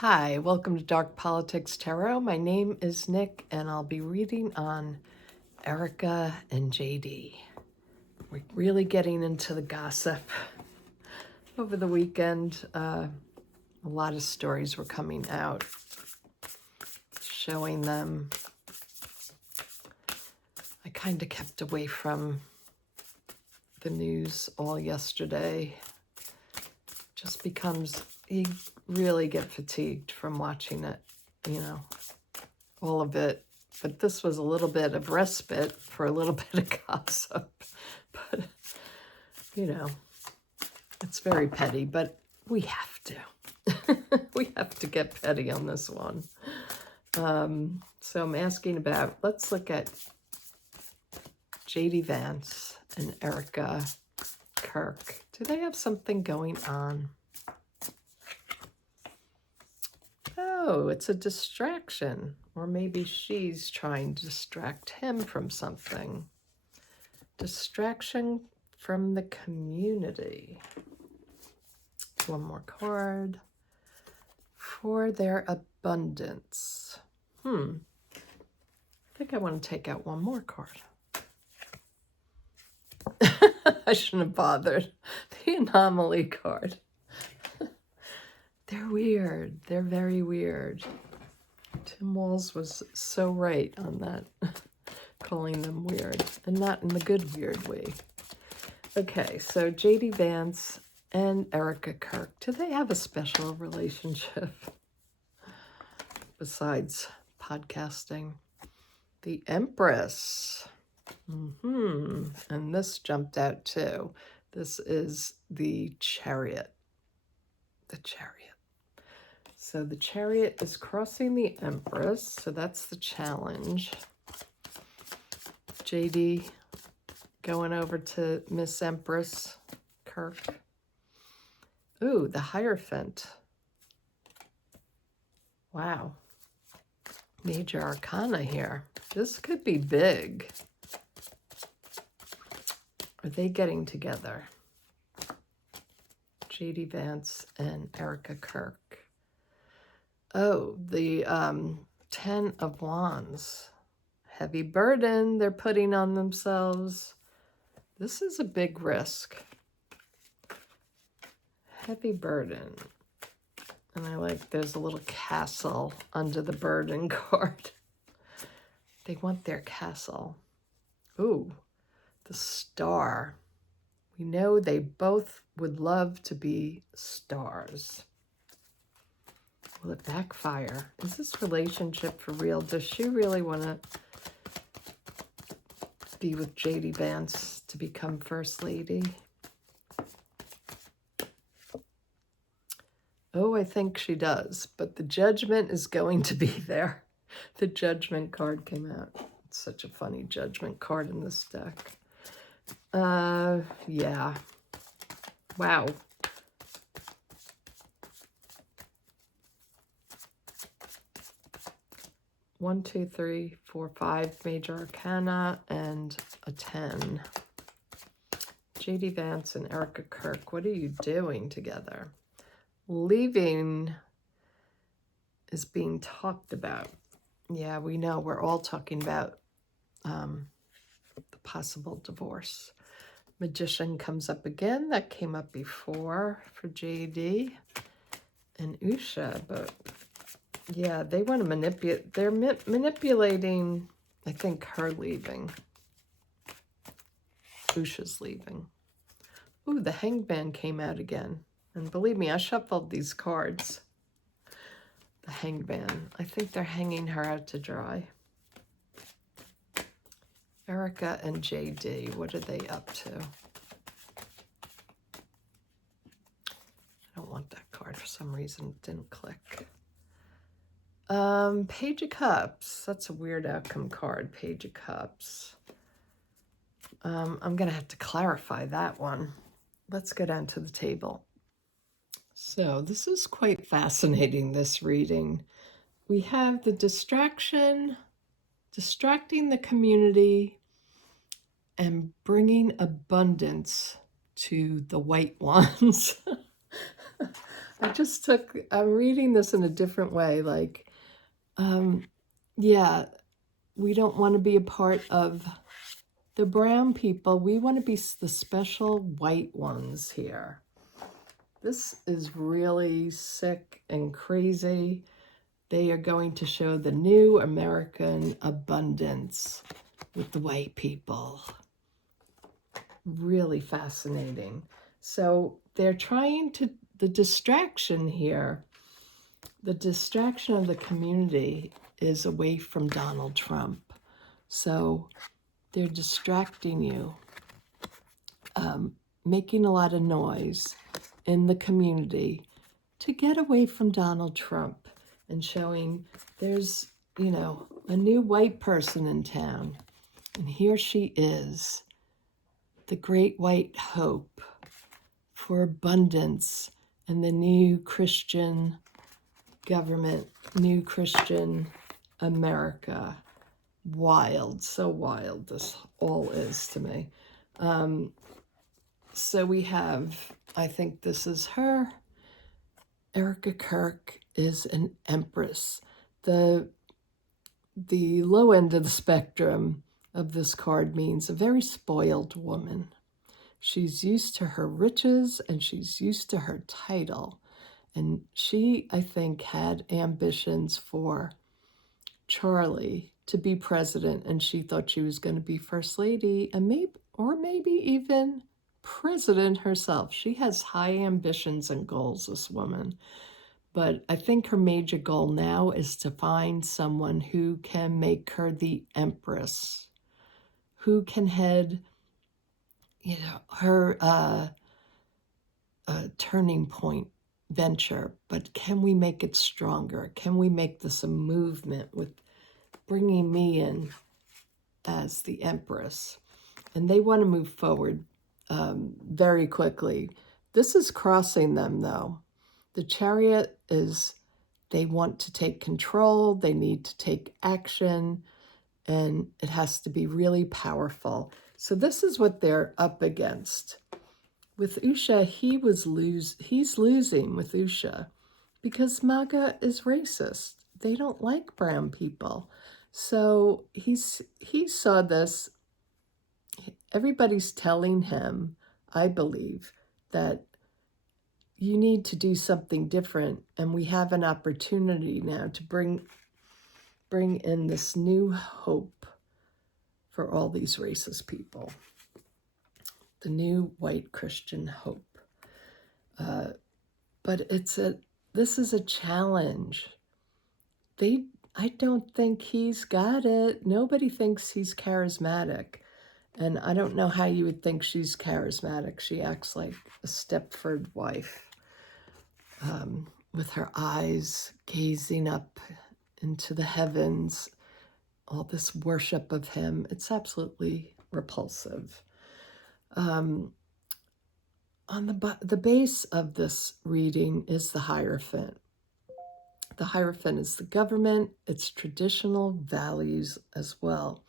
Hi, welcome to Dark Politics Tarot. My name is Nick, and I'll be reading on Erika and JD. We're really getting into the gossip. Over the weekend, a lot of stories were coming out, showing them. I kind of kept away from the news all yesterday. Just becomes, you really get fatigued from watching it, all of it. But this was a little bit of respite for a little bit of gossip. But, it's very petty, but we have to. We have to get petty on this one. So I'm asking about, let's look at JD Vance and Erika Kirk. Do they have something going on? Oh, it's a distraction. Or maybe she's trying to distract him from something. Distraction from the community. One more card. For their abundance. I think I want to take out one more card. I shouldn't have bothered. The anomaly card. They're weird. They're very weird. Tim Walls was so right on that, calling them weird, and not in the good weird way. Okay, so JD Vance and Erika Kirk, do they have a special relationship besides podcasting? The Empress. And this jumped out too. This is the Chariot. The Chariot. So the Chariot is crossing the Empress, so that's the challenge. JD going over to Miss Empress Kirk. Ooh, the Hierophant. Wow. Major Arcana here. This could be big. Are they getting together? JD Vance and Erika Kirk. Oh, the 10 of Wands. Heavy burden they're putting on themselves. This is a big risk. Heavy burden. And I like there's a little castle under the burden card. They want their castle. Ooh, the Star. We know they both would love to be stars. Will it backfire? Is this relationship for real? Does she really want to be with JD Vance to become First Lady? Oh, I think she does, but the Judgment is going to be there. The Judgment card came out. It's such a funny Judgment card in this deck. Yeah. Wow. One, two, three, four, five major arcana and a 10. JD Vance and Erika Kirk, what are you doing together? Leaving is being talked about. Yeah, we know. We're all talking about the possible divorce. Magician comes up again. That came up before for JD and Usha, but yeah, they want to manipulate. They're manipulating, I think, her leaving. Usha's leaving. Ooh, the Hangman came out again. And believe me, I shuffled these cards. The Hangman. I think they're hanging her out to dry. Erika and JD, what are they up to? I don't want that card for some reason. It didn't click. Page of Cups. That's a weird outcome card. Page of Cups. I'm going to have to clarify that one. Let's go down to the table. So this is quite fascinating, this reading. We have the distraction, distracting the community, and bringing abundance to the white ones. I'm reading this in a different way. Like, yeah, we don't want to be a part of the brown people. We want to be the special white ones here. This is really sick and crazy. They are going to show the new American abundance with the white people. Really fascinating. So they're trying to, the distraction here, the distraction of the community is away from Donald Trump. So they're distracting you, making a lot of noise in the community to get away from Donald Trump and showing there's, you know, a new white person in town. And here she is, the great white hope for abundance and the new Christian government, new Christian America. Wild, so wild this all is to me. So we have, I think this is her. Erika Kirk is an empress. The low end of the spectrum of this card means a very spoiled woman. She's used to her riches and she's used to her title. And she, I think, had ambitions for Charlie to be president, and she thought she was going to be first lady and maybe even president herself. She has high ambitions and goals, this woman. But I think her major goal now is to find someone who can make her the empress, who can head, you know, her turning point venture. But can we make it stronger? Can we make this a movement with bringing me in as the empress? And they want to move forward very quickly. This is crossing them, though. The Chariot is, they want to take control, they need to take action, and it has to be really powerful. So this is what they're up against. With Usha, he's losing with Usha because MAGA is racist. They don't like brown people. So he saw this. Everybody's telling him, I believe, that you need to do something different, and we have an opportunity now to bring in this new hope for all these racist people. The new white Christian hope. But this is a challenge. I don't think he's got it. Nobody thinks he's charismatic. And I don't know how you would think she's charismatic. She acts like a Stepford wife, with her eyes gazing up into the heavens, all this worship of him. It's absolutely repulsive. On the base of this reading is the Hierophant. The Hierophant is the government, its traditional values as well.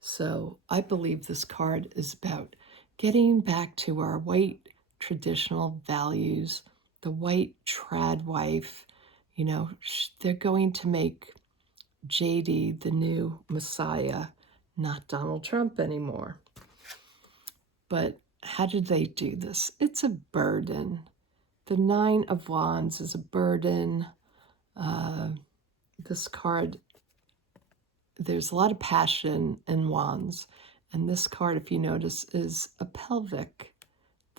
So I believe this card is about getting back to our white traditional values, the white trad wife. You know, they're going to make JD the new Messiah, not Donald Trump anymore. But how did they do this? It's a burden. The Nine of Wands is a burden. This card, there's a lot of passion in Wands. And this card, if you notice, is a pelvic.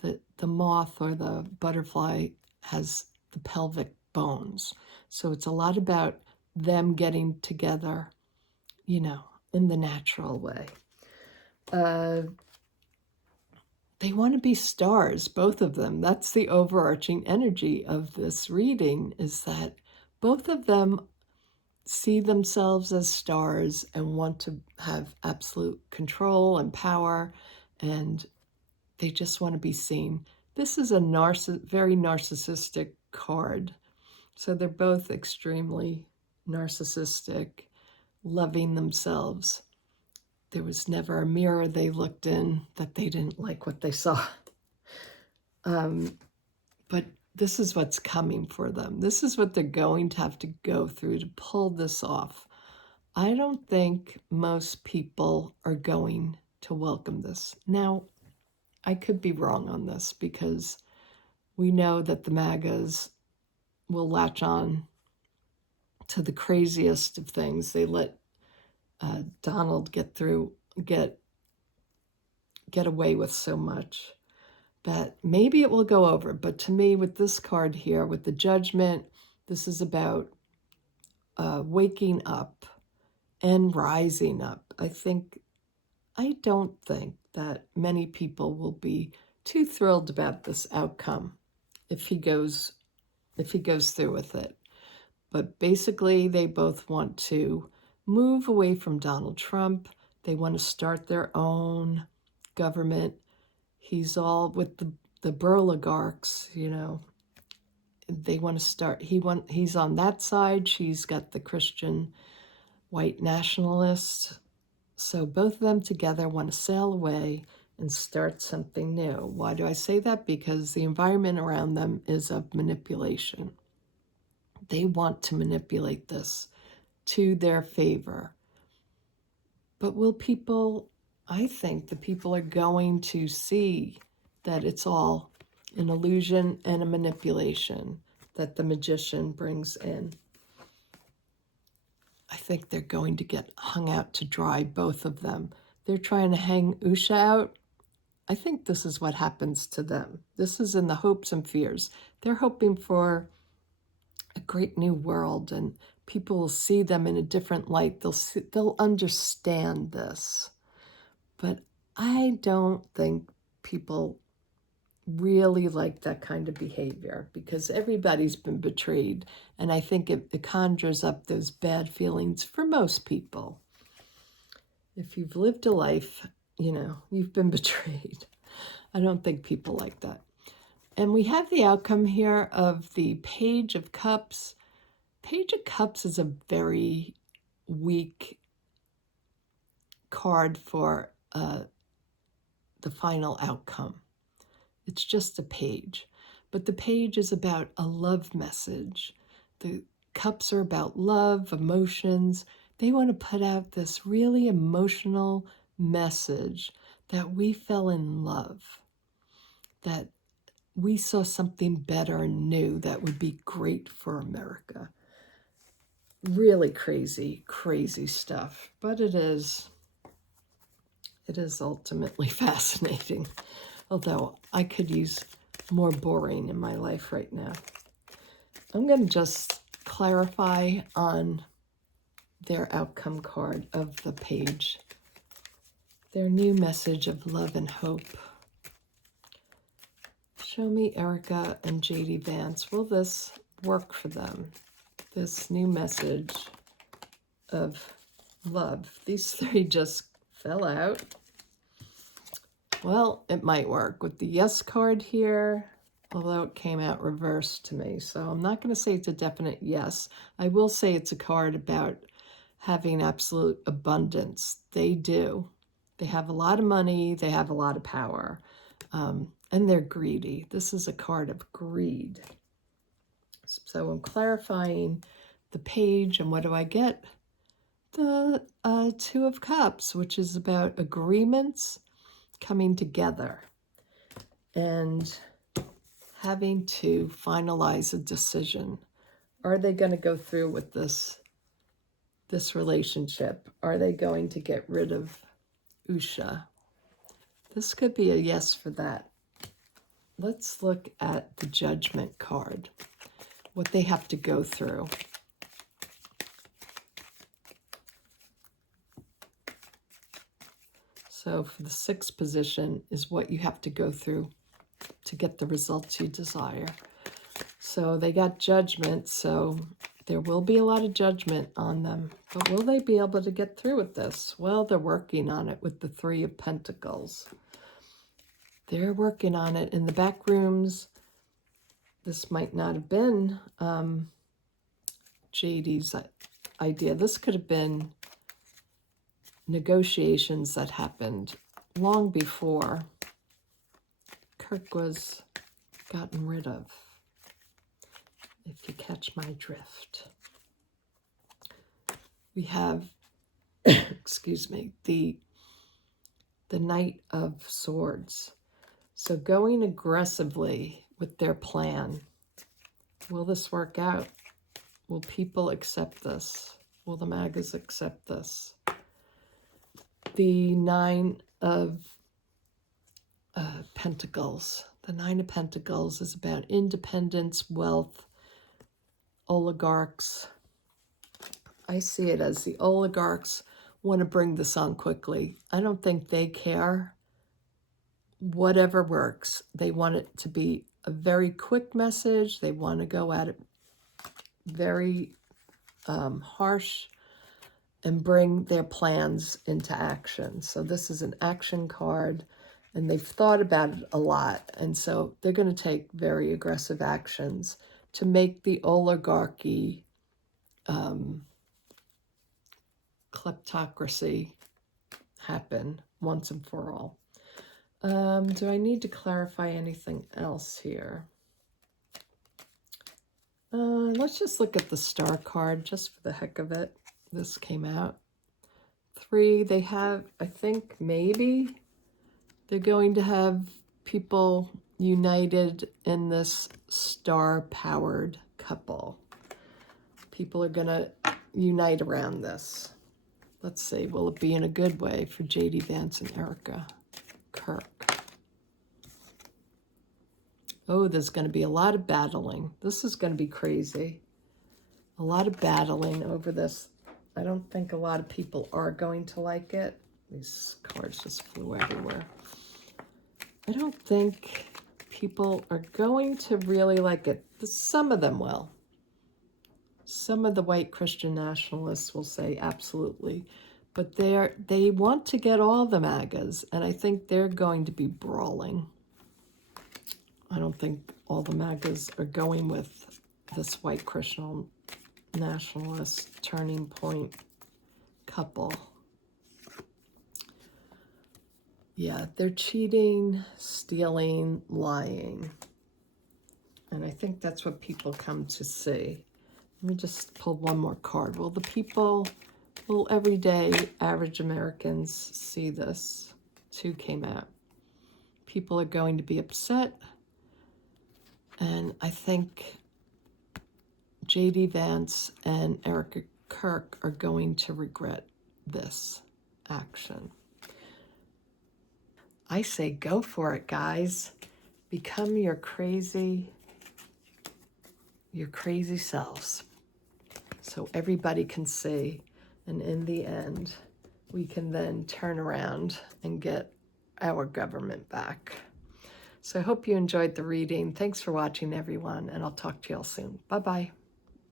The moth or the butterfly has the pelvic bones. So it's a lot about them getting together, you know, in the natural way. They want to be stars, both of them. That's the overarching energy of this reading, is that both of them see themselves as stars and want to have absolute control and power, and they just want to be seen. This is a very narcissistic card. So they're both extremely narcissistic, loving themselves. There was never a mirror they looked in that they didn't like what they saw. But this is what's coming for them. This is what they're going to have to go through to pull this off. I don't think most people are going to welcome this. Now, I could be wrong on this because we know that the MAGAs will latch on to the craziest of things. They let Donald get away with so much that maybe it will go over. But to me, with this card here, with the Judgment, this is about waking up and rising up. I don't think that many people will be too thrilled about this outcome if he goes through with it. But basically, they both want to move away from Donald Trump. They want to start their own government. He's all with the Burligarchs, you know. They want to start. He's on that side. She's got the Christian white nationalists. So both of them together want to sail away and start something new. Why do I say that? Because the environment around them is of manipulation. They want to manipulate this to their favor. But will people, I think the people are going to see that it's all an illusion and a manipulation that the magician brings in. I think they're going to get hung out to dry, both of them. They're trying to hang Usha out. I think this is what happens to them. This is in the hopes and fears. They're hoping for a great new world, and people will see them in a different light. They'll understand this. But I don't think people really like that kind of behavior because everybody's been betrayed. And I think it conjures up those bad feelings for most people. If you've lived a life, you know, you've been betrayed. I don't think people like that. And we have the outcome here of the Page of Cups. Page of Cups is a very weak card for the final outcome. It's just a page. But the page is about a love message. The cups are about love, emotions. They want to put out this really emotional message that we fell in love, that we saw something better and new that would be great for America. Really crazy, crazy stuff. But it is ultimately fascinating. Although I could use more boring in my life right now. I'm going to just clarify on their outcome card of the page. Their new message of love and hope. Show me Erika and JD Vance. Will this work for them? This new message of love. These three just fell out. Well, it might work with the yes card here, although it came out reversed to me. So I'm not going to say it's a definite yes. I will say it's a card about having absolute abundance. They do. They have a lot of money. They have a lot of power. And they're greedy. This is a card of greed. So I'm clarifying the page. And what do I get? The Two of Cups, which is about agreements coming together and having to finalize a decision. Are they going to go through with this relationship? Are they going to get rid of Usha? This could be a yes for that. Let's look at the Judgment card, what they have to go through. So for the sixth position is what you have to go through to get the results you desire. So they got Judgment, so there will be a lot of judgment on them. But will they be able to get through with this? Well, they're working on it with the Three of Pentacles. They're working on it in the back rooms. This might not have been JD's idea. This could have been negotiations that happened long before Kirk was gotten rid of. if you catch my drift. We have, excuse me, the Knight of Swords. So going aggressively with their plan. Will this work out? Will people accept this? Will the MAGAs accept this? The Nine of Pentacles. The Nine of Pentacles is about independence, wealth, oligarchs. I see it as the oligarchs want to bring this on quickly. I don't think they care. Whatever works. They want it to be a very quick message. They want to go at it very harsh and bring their plans into action. So this is an action card, and they've thought about it a lot. And so they're going to take very aggressive actions to make the oligarchy, kleptocracy happen once and for all. Do I need to clarify anything else here? Let's just look at the star card just for the heck of it. This came out. 3, they have, I think maybe they're going to have people united in this star-powered couple. People are going to unite around this. Let's see, will it be in a good way for JD Vance and Erika Kirk? Oh, there's going to be a lot of battling. This is going to be crazy. A lot of battling over this. I don't think a lot of people are going to like it. These cards just flew everywhere. I don't think people are going to really like it. Some of them will. Some of the white Christian nationalists will say absolutely. But they want to get all the MAGAs, and I think they're going to be brawling. I don't think all the MAGAs are going with this white Christian nationalist turning point couple. Yeah, they're cheating, stealing, lying. And I think that's what people come to see. Let me just pull one more card. Will the people, will everyday average Americans see this? 2 came out. People are going to be upset. And I think JD Vance and Erika Kirk are going to regret this action. I say go for it, guys. Become your crazy selves. So everybody can see. And in the end, we can then turn around and get our government back. So I hope you enjoyed the reading. Thanks for watching, everyone, and I'll talk to you all soon. Bye-bye.